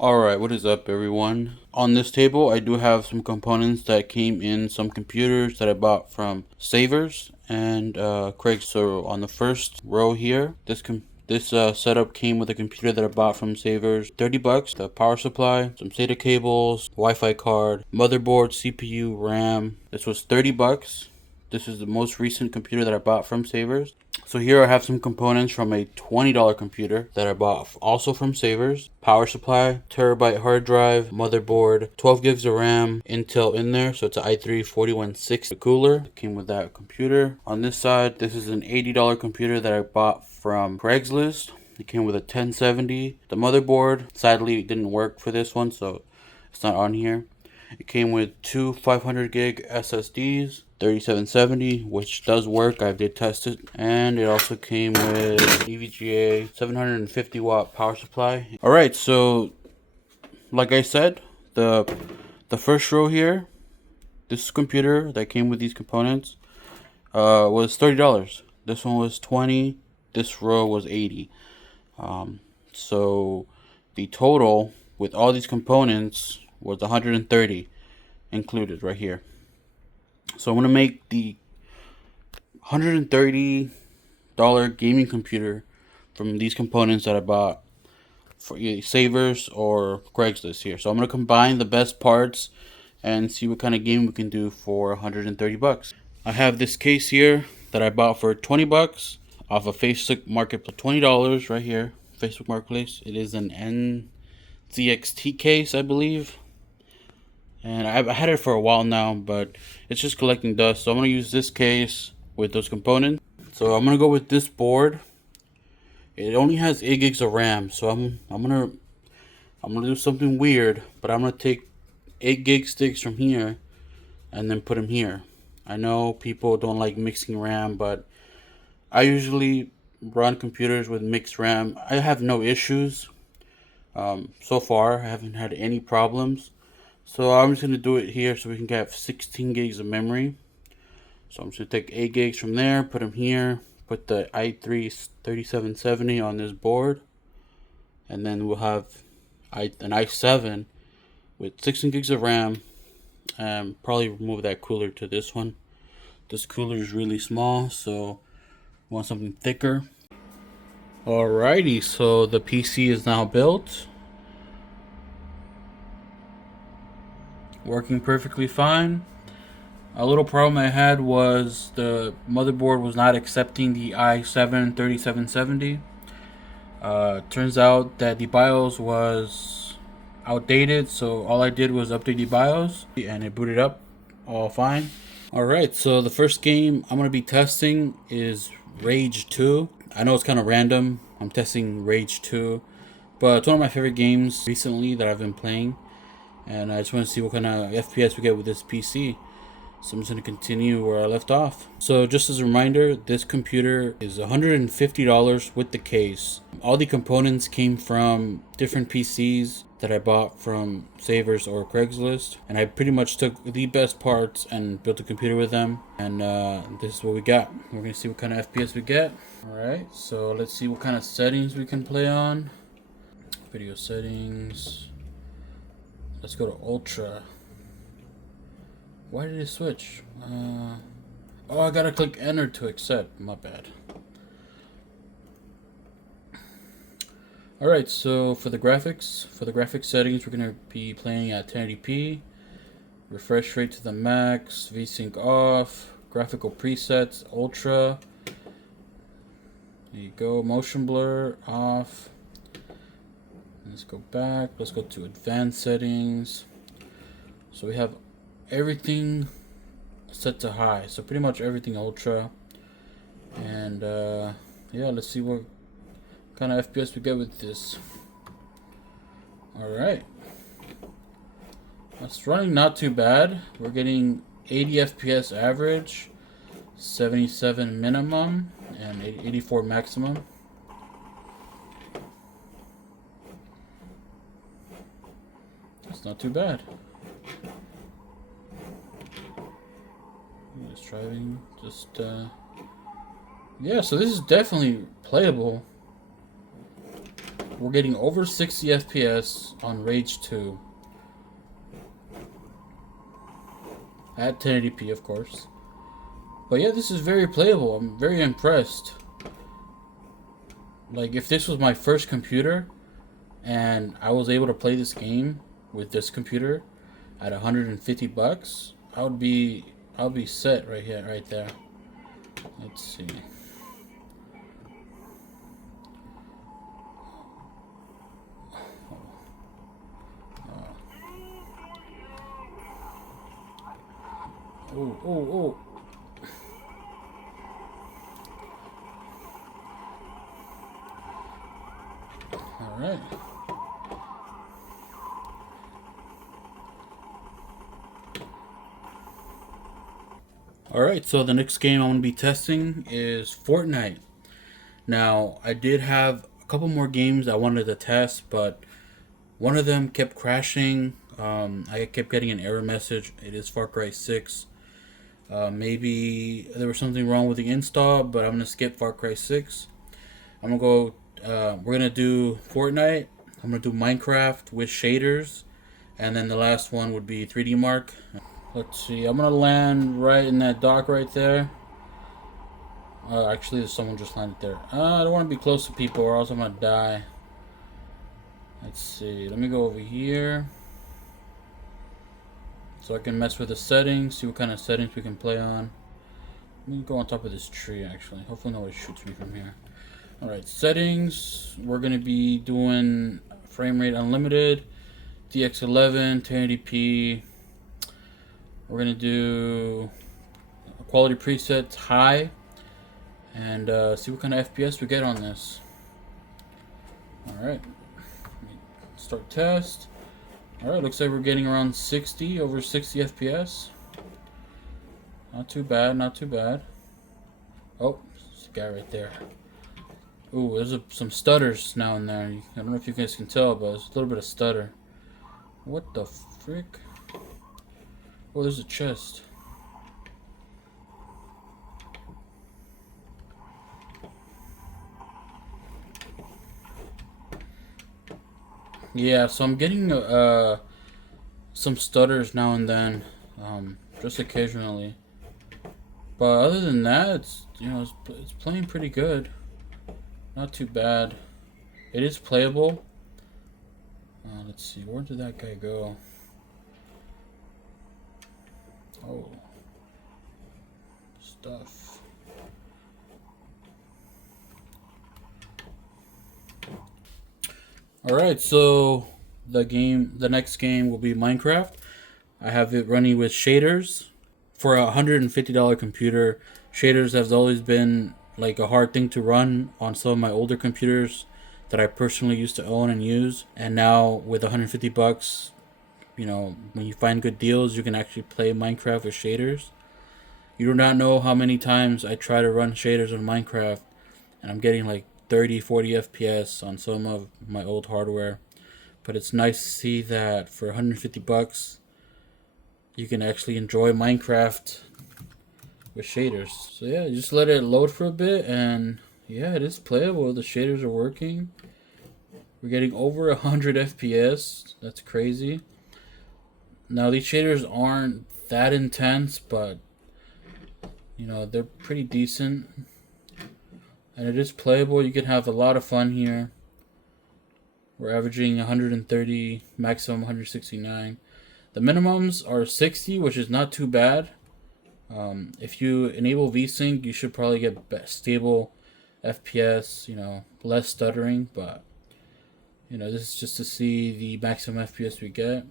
Alright, what is up everyone? On this table I do have some components that came in some computers that I bought from Savers and Craigslist. So on the first row here, this setup came with a computer that I bought from Savers. $30, the power supply, some SATA cables, Wi-Fi card, motherboard, CPU, RAM. This was $30. This is the most recent computer that I bought from Savers. So here I have some components from a $20 computer that I bought also from Savers. Power supply, terabyte hard drive, motherboard, 12 gigs of RAM, Intel in there. So it's an i3-4160 cooler. It came with that computer. On this side, this is an $80 computer that I bought from Craigslist. It came with a 1070. The motherboard, sadly, didn't work for this one, so it's not on here. It came with two 500 gig SSDs, 3770, which does work. I did test it. And it also came with EVGA 750 watt power supply. Alright, so like I said, the first row here, this computer that came with these components was $30. This one was $20. This row was $80. So the total with all these components was $130 included right here. So I'm gonna make the $130 gaming computer from these components that I bought for either Savers or Craigslist here. So I'm gonna combine the best parts and see what kind of game we can do for $130. I have this case here that I bought for $20 off of Facebook Marketplace. $20 right here, Facebook Marketplace. It is an NZXT case, I believe. And I've had it for a while now, but it's just collecting dust. So I'm going to use this case with those components. So I'm going to go with this board. It only has 8 gigs of RAM. So I'm going to do something weird, but I'm going to take 8 gig sticks from here and then put them here. I know people don't like mixing RAM, but I usually run computers with mixed RAM. I have no issues. So far, I haven't had any problems. So I'm just going to do it here so we can get 16 gigs of memory. So I'm just going to take 8 gigs from there, put them here, put the i3-3770 on this board. And then we'll have an i7 with 16 gigs of RAM. And probably remove that cooler to this one. This cooler is really small, so I want something thicker. Alrighty, so the PC is now built. Working perfectly fine. A little problem I had was the motherboard was not accepting the i7-3770. Turns out that the BIOS was outdated, so all I did was update the BIOS and it booted up all fine. Alright, so the first game I'm going to be testing is Rage 2. I know it's kind of random. I'm testing Rage 2, but it's one of my favorite games recently that I've been playing. And I just want to see what kind of FPS we get with this PC. So I'm just going to continue where I left off. So just as a reminder, this computer is $150 with the case. All the components came from different PCs that I bought from Savers or Craigslist. And I pretty much took the best parts and built a computer with them. And this is what we got. We're going to see what kind of FPS we get. Alright, so let's see what kind of settings we can play on. Video settings. Let's go to Ultra. Why did it switch? Oh, I gotta click Enter to accept. My bad. Alright, so for the graphics settings, we're gonna be playing at 1080p. Refresh rate to the max. VSync off. Graphical presets, Ultra. There you go. Motion blur off. Let's go back. Let's go to advanced settings. So we have everything set to high. So pretty much everything ultra. And yeah, let's see what kind of FPS we get with this. Alright. That's running not too bad. We're getting 80 FPS average, 77 minimum, and 84 maximum. It's not too bad. Just driving, yeah, so this is definitely playable. we're getting over 60 FPS on Rage 2 at 1080p, of course. But yeah, this is very playable. I'm very impressed. Like, if this was my first computer and I was able to play this game with this computer at 150 bucks, I'll be set right here, right there. Let's see. Oh, oh, oh. All right. All right, so the next game I'm going to be testing is Fortnite. Now, I did have a couple more games I wanted to test, but one of them kept crashing. I kept getting an error message. It is Far Cry 6. Maybe there was something wrong with the install, but I'm going to skip Far Cry 6. I'm going to go, we're going to do Fortnite. I'm going to do Minecraft with shaders. And then the last one would be 3D Mark. Let's see, I'm going to land right in that dock right there. Actually, there's someone just landed there. I don't want to be close to people or else I'm going to die. Let's see, let me go over here. So I can mess with the settings, see what kind of settings we can play on. Let me go on top of this tree, actually. Hopefully nobody shoots me from here. Alright, settings. We're going to be doing frame rate unlimited, DX11, 1080p. We're going to do quality presets high, and see what kind of FPS we get on this. Alright, start test. Alright, looks like we're getting around 60, over 60 FPS. Not too bad, not too bad. Oh, there's a guy right there. Ooh, there's some stutters now and there. I don't know if you guys can tell, but there's a little bit of stutter. What the frick? Oh, there's a chest. Yeah, so I'm getting some stutters now and then, just occasionally. But other than that, it's it's playing pretty good. Not too bad. It is playable. Let's see, where did that guy go? Oh, stuff. Alright, so the next game will be Minecraft. I have it running with shaders. For a $150 computer, shaders has always been like a hard thing to run on some of my older computers that I personally used to own and use. And now with 150 bucks, when you find good deals, you can actually play Minecraft with shaders. You do not know how many times I try to run shaders on Minecraft and I'm getting like 30, 40 FPS on some of my old hardware. But it's nice to see that for 150 bucks, you can actually enjoy Minecraft with shaders. So yeah, just let it load for a bit, and yeah, it is playable. The shaders are working. We're getting over 100 FPS. That's crazy. Now these shaders aren't that intense, but they're pretty decent. And it is playable. You can have a lot of fun here. We're averaging 130, maximum 169. The minimums are 60, which is not too bad. If you enable VSync, you should probably get stable FPS, less stuttering. But, this is just to see the maximum FPS we get.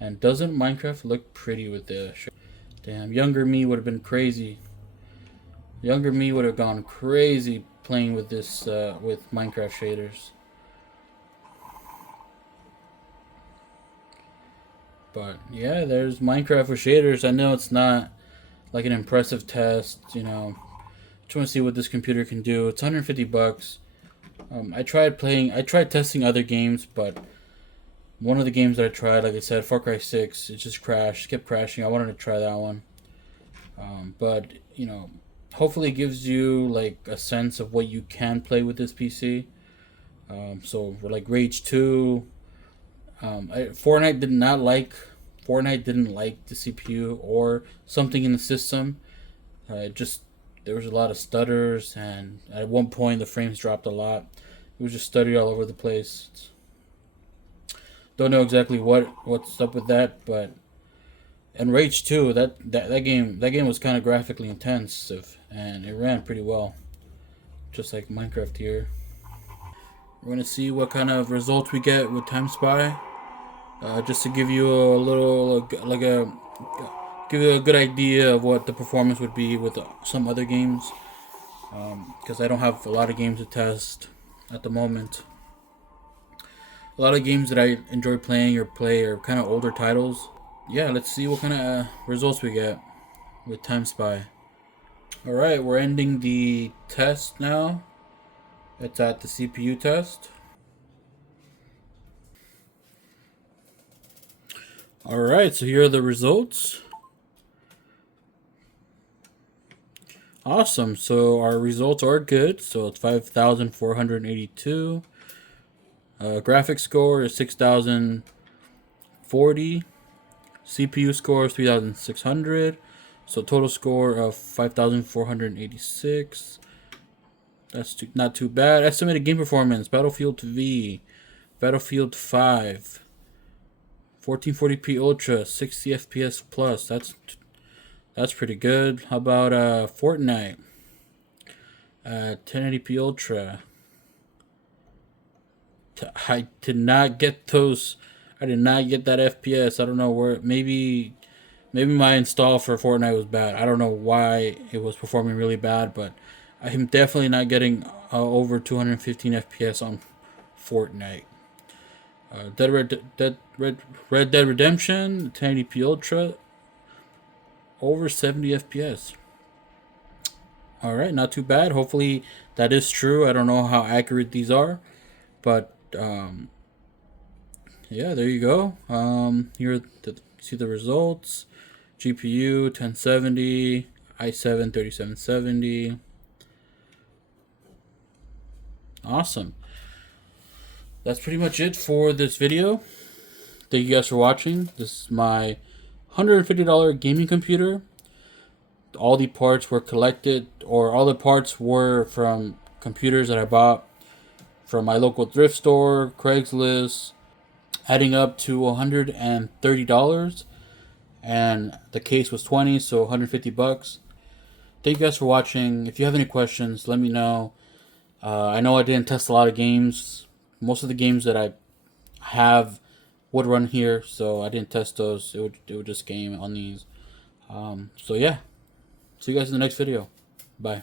And doesn't Minecraft look pretty with the damn, younger me would have been crazy. Younger me would have gone crazy playing with this, with Minecraft shaders. But yeah, there's Minecraft with shaders. I know it's not like an impressive test, just want to see what this computer can do. It's 150 bucks. I tried testing other games, but one of the games that I tried, like I said, Far Cry 6, it just crashed, kept crashing. I wanted to try that one. But, hopefully it gives you like a sense of what you can play with this PC. So for like Rage 2, Fortnite did not like Fortnite didn't like the CPU or something in the system. Just there was a lot of stutters, and at one point the frames dropped a lot. It was just stuttery all over the place. Don't know exactly what's up with that, but and Rage 2, that game was kind of graphically intensive, and it ran pretty well, just like Minecraft here. We're gonna see what kind of results we get with Time Spy, just to give you a little like a give you a good idea of what the performance would be with some other games, because I don't have a lot of games to test at the moment. A lot of games that I enjoy playing or play are kind of older titles. Yeah, let's see what kind of results we get with Time Spy. Alright, we're ending the test now. It's at the CPU test. Alright, so here are the results. Awesome, so our results are good. So it's 5,482. Graphics score is 6,040. CPU score is 3,600. So total score of 5,486. That's not too bad. Estimated game performance: Battlefield V, Battlefield 5, 1440p Ultra, 60 FPS plus. That's pretty good. How about Fortnite? 1080p Ultra. I did not get those. I did not get that FPS. I don't know where. Maybe my install for Fortnite was bad. I don't know why it was performing really bad, but I'm definitely not getting over 215 FPS on Fortnite. Red Dead Redemption 1080p Ultra, over 70 FPS. All right, not too bad. Hopefully that is true. I don't know how accurate these are, but yeah, there you go. Here see the results. GPU 1070, i7 3770. Awesome. That's pretty much it for this video. Thank you guys for watching. This is my $150 gaming computer. All the parts were collected, or all the parts were from computers that I bought from my local thrift store, Craigslist, adding up to $130. And the case was 20, so 150 bucks. Thank you guys for watching. If you have any questions, let me know. I know I didn't test a lot of games. Most of the games that I have would run here, so I didn't test those. It would just game on these. So yeah, see you guys in the next video. Bye.